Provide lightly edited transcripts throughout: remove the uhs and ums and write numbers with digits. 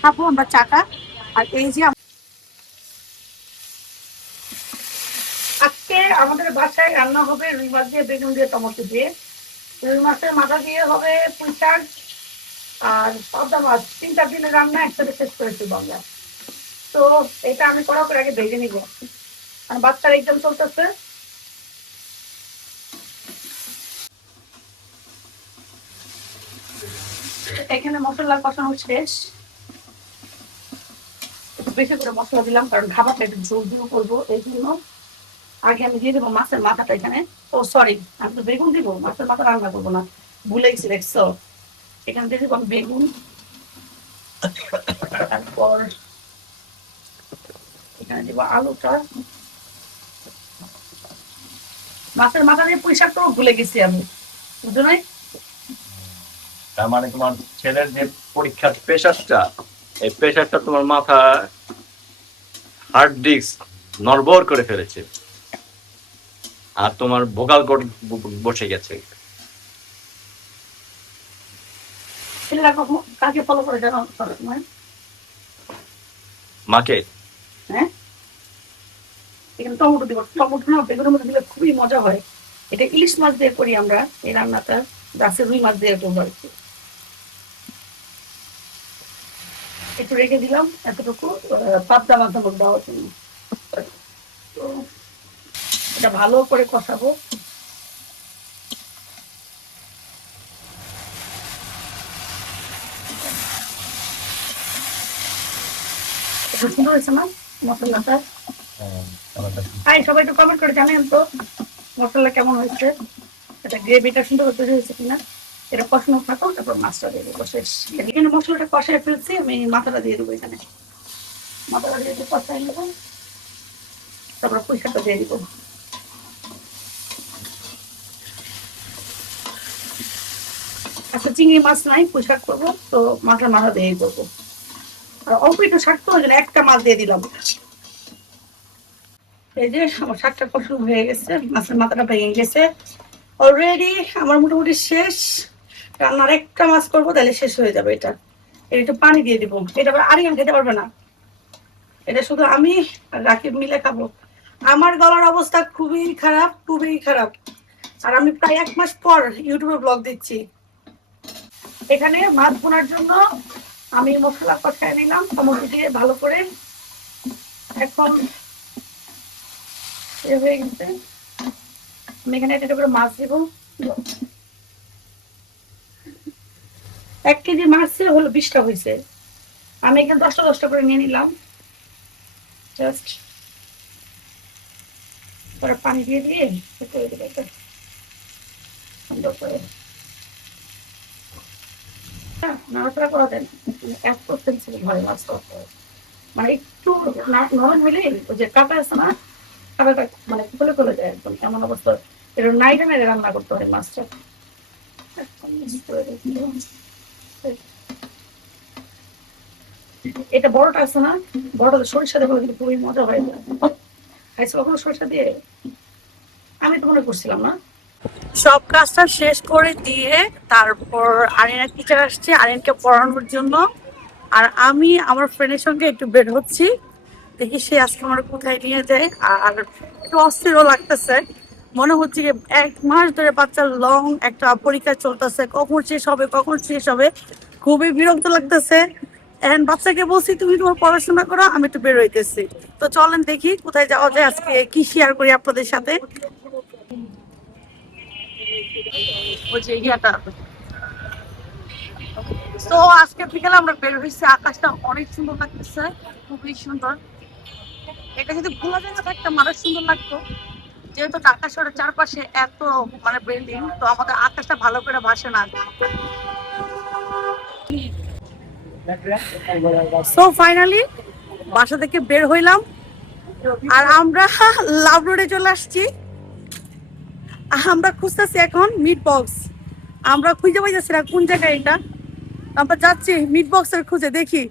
খাবো আমরা চাটা। আর এই যে আজকে আমাদের বাসায় রান্না হবে রুই মাছ দিয়ে, বেগুন দিয়ে, টমেটো দিয়ে। রুই মাছের মাথা দিয়ে হবে পুঁই শাক আর পাবদা মাছ। 3-4 দিনের রান্না একসাথে শেষ করেছি আমরা। তো এটা আমি করা করে আগে ভেজে নিব। আর বাচ্চার এক্সাম চলতেছে। এখানে মশলা কষানো শেষ। বেশি করে মশলা দিলাম কারণ খাবারটা একটু ঝোল ঝোল করবো, এই জন্য আগে আমি দিয়ে দেবো মাছের মাথাটা এখানে। ও সরি, আমি তো বেগুন দিব, মাছের মাথা রান্না করবো না, ভুলে গেছি দেখছো। এখানে দিয়ে দেবো আমি বেগুন, তারপর এখানে দেবো আলুটা। মাছের মাথা দিয়ে পুঁই শাকটাও ভুলে গেছি আমি, বুঝছো নাই? তার মানে তোমার ছেলের যে পরীক্ষার প্রেশারটা, এই প্রেশারটা তোমার মাথা হার্ড ডিস্ক নড়বড় করে ফেলেছে, আর তোমার ভোকাল কর্ড বসে গেছে। ছেলেরা কাকে ফলো করে জানো? মাকে। হ্যাঁ, এখানে টমেটো দিব। টমেটো না বেগুনের মধ্যে দিলে খুবই মজা হয়। এটা ইলিশ মাছ দিয়ে করি আমরা এই রান্নাটা, গাছের রুই মাছ দিয়ে করবো আর কি। একটু রেখে দিলাম এতটুকু পাবদা মাথা দেওয়ার জন্য। তো এটা ভালো করে কষাবো। এটা সুন্দর হয়েছে না মশলাটা? হাই, সবাই তো কমেন্ট করে জানেন তো মশলা কেমন হয়েছে, এটা গ্রেভিটা সুন্দর হয়েছে কিনা। এটা কষানো থাকো, তারপর মাছটা দিয়ে দেবো শেষ। এখানে মশলাটা কষায় ফেলছি, আমি মাথাটা দিয়ে দেবো এখানে। মাথাটা দিয়ে কষাই নেবো, তারপর পুঁই শাকটা দিয়ে দিব। আচ্ছা, চিংড়ি মাছ নাই, পুঁই শাক করবো তো মাথার মাথা দিয়ে করবো। আর অল্প একটু শাক তো, ওই জন্য একটা মাছ দিয়ে দিলাম। এই যে আমার শাকটা কষানো হয়ে গেছে, মাছের মাথাটা ভেঙে গেছে অলরেডি। আমার মোটামুটি শেষ। রান্নার একটা মাছ করবো, তাহলে শেষ হয়ে যাবে এটা। একটু পানি দিয়ে দিব। এটা আরিয়ান খেতে পারবে না, এটা শুধু আমি আর রাকিব মিলে খাবো। আমার গলার অবস্থা খুবই খারাপ, খুবই খারাপ। আর আমি প্রায় 1 মাস পর ইউটিউবে ব্লগ দিচ্ছি। এখানে মাছ বোনার জন্য আমি মশলা কষায় নিলাম টমেটো দিয়ে ভালো করে। এখন হয়ে গেছে, আমি এখানে একটা করে মাছ দিব। 1 কেজি মাছ হলো 20টা হয়েছে, আমি এখানে 10টা করে নিয়ে নিলাম। জাস্ট পরে পানি দিয়ে দিয়ে সুন্দর করে নাড়াচাড়া করা যায়। 1% ছিল ঘরে মাছ করতে, মানে একটু নরম হইলে ওই যে কাটা আছে না, কাটাটা মানে খুলে খুলে যায় একদম, এমন অবস্থা। এটা নাইটে মেরে রান্না করতে হয় মাছটা। এটা বড়টা আছে না, বড়টা সরিষা দেবো, কিন্তু খুবই মজা হয়। খাইছো কখনো সরিষা দিয়ে? আমি তো মনে করছিলাম না। সব কাজটা শেষ করে দিয়ে তারপর আরিয়ানা টিচার আসছে আরিয়ানকে পড়ানোর জন্য। আর আমি আমার ফ্রেন্ডের সঙ্গে একটু বের হচ্ছি, দেখি সে আজকে আমার কোথায় নিয়ে যায়। আর একটু অস্থিরও লাগতেছে, মনে হচ্ছে যে 1 মাস ধরে বাচ্চার লং একটা পরীক্ষা চলতেছে, কখন শেষ হবে কখন শেষ হবে, খুবই বিরক্ত লাগতেছে। এখন বাচ্চাকে বলছি তুমি তোমার পড়াশোনা করো, আমি একটু বের হইতেছি। তো চলেন দেখি কোথায় যাওয়া যায়, আজকে কি শেয়ার করি আপনাদের সাথে। ওই যে ইয়াটা, তো আজকে বিকেলে আমরা বের হয়েছি, আকাশটা অনেক সুন্দর লাগতেছে, খুবই সুন্দর। এটা যদি খোলা জায়গা থাকতো আরো সুন্দর লাগতো, যেহেতু ঢাকা শহরের চারপাশে এত মানে বিল্ডিং, তো আমাদের আকাশটা ভালো করে ভাসে না। সো ফাইনালি বাসা থেকে বের হইলাম, আর আমরা লাভ রোডে চলে আসছি। আমরা খুঁজতেছি এখন মিট বক্স, আমরা খুঁজে পাইতেছি না কোন জায়গায় এটা। আমরা যাচ্ছি মিট বক্সের খুঁজে, দেখি।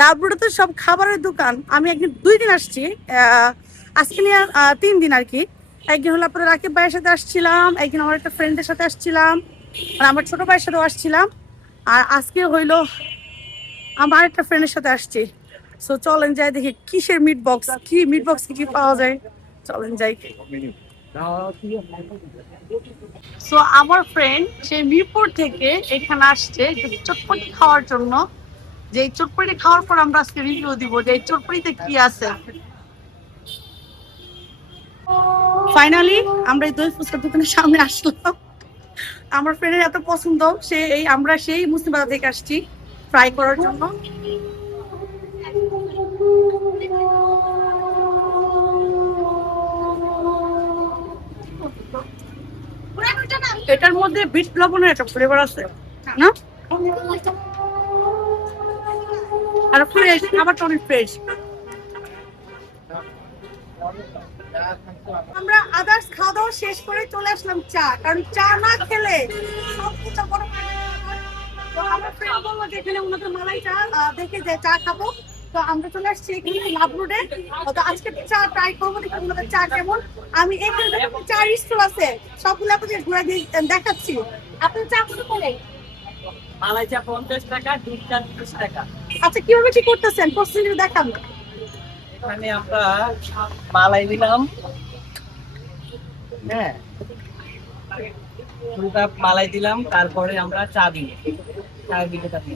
লাভ রোডে তো সব খাবারের দোকান। আমি একদিন 2 দিন আসছি, আজকে নিয়ে 3 দিন আর কি। একদিন হলো আপনার রাকিব ভাইয়ের সাথে আসছিলাম, একদিন আমার একটা ফ্রেন্ডের সাথে আসছিলাম, আর আমার ছোট ভাইয়ের সাথেও আসছিলাম। আর আজকে হইলো আমার একটা ফ্রেন্ডের সাথে আসছি, সো চলেন যাই দেখি কিসের মিট বক্স, কি মিট বক্স কি পাওয়া যায়, চলেন যাই। সো আমার ফ্রেন্ড সে মিরপুর থেকে এখানে আসছে চটপটি খাওয়ার জন্য, যে এই চটপটি খাওয়ার পর আমরা আজকে রিভিউ দিব যে এই চটপটিতে কি আছে। ফাইনালি আমরা এই দই ফুচকার দোকানের সামনে আসলাম। আমার ফ্রেন্ডের এত পছন্দ, আমরা সেই মুসলিম বাজার থেকে আসছি ট্রাই করার জন্য। এটার মধ্যে বিট লবণের একটা ফ্লেভার আছে না, আর ফ্রেশ, খাবারটা অনেক ফ্রেশ। আমরা আদার্স খাওয়া দাওয়া শেষ করে চলে আসলাম চা, কারণ চা না খেলে সবকিছু বড় হয়ে যায়। তো আমার ফ্রেন্ড বললো যে এখানে ওনাদের মালাই চা দেখে যে চা খাবো, তো আমরা চলে আসছি এখানে লাভ রোডে। তো আজকে চা ট্রাই করবো, দেখি ওনাদের চা কেমন। আমি এখানে দেখো চা স্টল আছে, সবগুলো আপনাদের ঘুরে দিয়ে দেখাচ্ছি। আপনার চা কত করে? মালাই চা 50 টাকা, দুধ চা 30 টাকা। আচ্ছা, কিভাবে কি করতেছেন প্রসেসিং দেখান। এখানে আমরা মালাই দিলাম, হ্যাঁ 2 কাপ মালাই দিলাম, তারপরে আমরা চা দিই, চা দিতে থাকি।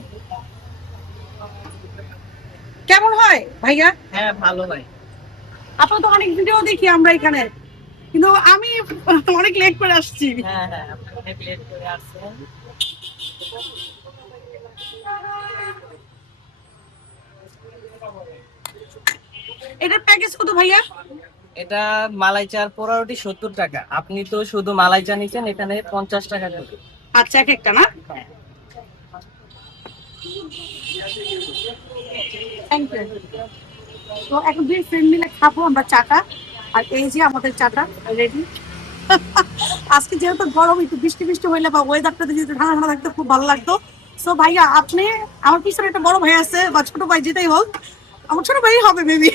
কেমন হয় ভাইয়া? হ্যাঁ ভালো ভাই। আপনার তো অনেক ভিডিও দেখি আমরা এখানে, কিন্তু আমি অনেক লেট করে আসছি। হ্যাঁ হ্যাঁ, আপনি প্লেট করে আসছেন। এটার প্যাকেজ কত ভাইয়া? এটা মালাই চার পোড়া রুটি 70 টাকা। আপনি তো শুধু মালাই চা নিছেন, এখানে 50 টাকা করে। আচ্ছা, এক একটা না। হ্যাঁ। Thank you. তো এখন দুই ফ্রেন্ড মিলে খাবো আমরা চাটা, আর এই যে আমাদের চাটা রেডি। আজকে যেহেতু গরম, একটু বৃষ্টি বৃষ্টি হইলে বা ওয়েদারটা যদি ঠান্ডা ঠান্ডা থাকতো খুব ভালো লাগতো। সো ভাইয়া, আপনি আমার পিছনে একটা বড় ভাই আছে বা ছোট ভাই যেটাই হোক, আমার ছোট ভাই হবে মেবি।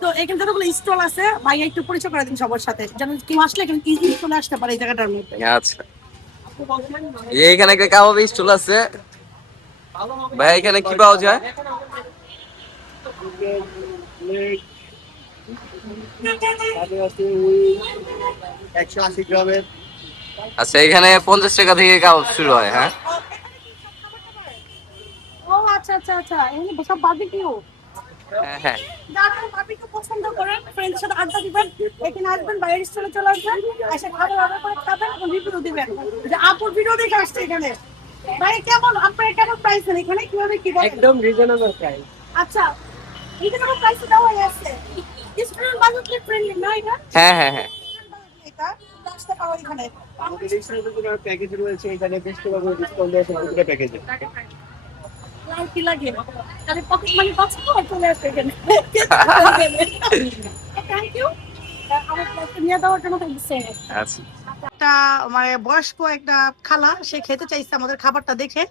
তো এখানে যতগুলো স্টল আছে, ভাইয়া একটু পরিচয় করে দিন সবার সাথে, যেন কেউ আসলে এখানে ইজিলি চলে আসতে পারে এই জায়গাটার মধ্যে। আচ্ছা, এখানে একটা কাবাব স্টল আছে ভাই, এখানে কি পাওয়া যায়? আচ্ছা, এখানে 50 টাকা থেকে কাবাব শুরু হয়। হ্যাঁ ও আচ্ছা আচ্ছা আচ্ছা, এখানে সব বারবিকিউ। হ্যাঁ হ্যাঁ, যারা বারবিকিউ পছন্দ করেন, ফ্রেন্ডের সাথে আড্ডা দিবেন, এখানে আসবেন, বাইরের স্টলে চলে আসবেন, এসে খাবার অর্ডার করে খাবেন এবং রিভিউ দিবেন যে আপুর ভিডিও দেখে আসছে এখানে। ভাই কেমন, আপনার কেমন প্রাইস নেন এখানে, কিভাবে কি বলেন? একদম রিজনেবল প্রাইস। আচ্ছা, রিজনেবল প্রাইসে দেওয়া আছে, স্টুডেন্ট বাজেট ফ্রেন্ডলি না এটা? হ্যাঁ হ্যাঁ হ্যাঁ, এটা 10 টাকা ওইখানে। প্যাকেজ রয়েছে এখানে 20 টাকা করে ডিসকাউন্ট দেওয়া আছে প্যাকেজে। আর কি লাগে, তাহলে পকেট মানি পাচ্ছেন তো চলে আসবে এখানে। থ্যাংক ইউ আমার প্লেটে নিয়ে দেওয়ার জন্য। আচ্ছা। একটা মানে বয়স্ক একটা খালা, সে খেতে চাইছে আমাদের খাবারটা দেখে,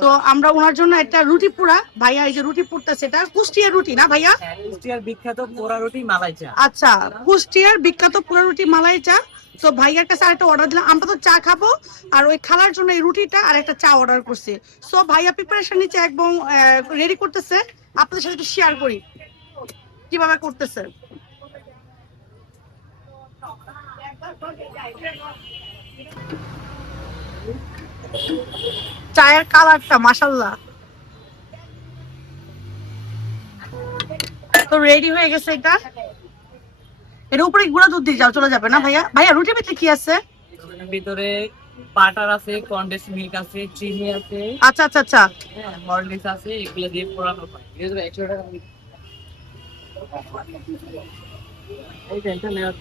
তো আমরা ওনার জন্য একটা রুটি পুরা, ভাইয়া এই যে রুটি পুরটা, সেটা কুষ্টিয়ার রুটি না ভাইয়া? কুষ্টিয়ার বিখ্যাত পোড়া রুটি মালাই চা। আচ্ছা, কুষ্টিয়ার বিখ্যাত পোড়া রুটি মালাই চা। তো ভাইয়ার কাছে আরেকটা অর্ডার দিলাম, আমরা তো চা খাবো, আর ওই খালার জন্য এই রুটিটা আর একটা চা অর্ডার করছি। সো ভাইয়া প্রিপারেশন নিচ্ছে এবং রেডি করতেছে, আপনাদের সাথে একটু শেয়ার করি কিভাবে করতেছে। চায়ের কালারটা মাশাআল্লাহ, তো রেডি হয়ে গেছে এটা। এর উপরে গুঁড়া দুধ দিয়ে চলে যাবে না ভাইয়া? ভাইয়া রুটির ভিতরে কি আছে? ভিতরে বাটার আছে, কনডেন্স মিল্ক আছে, চিনি আছে, আচ্ছা আচ্ছা আচ্ছা, হ্যাঁ হরলিক্স আছে, এগুলো দিয়ে পোড়ানো হয়। এগুলো 100 টাকা। এই টেনশন নেওয়ার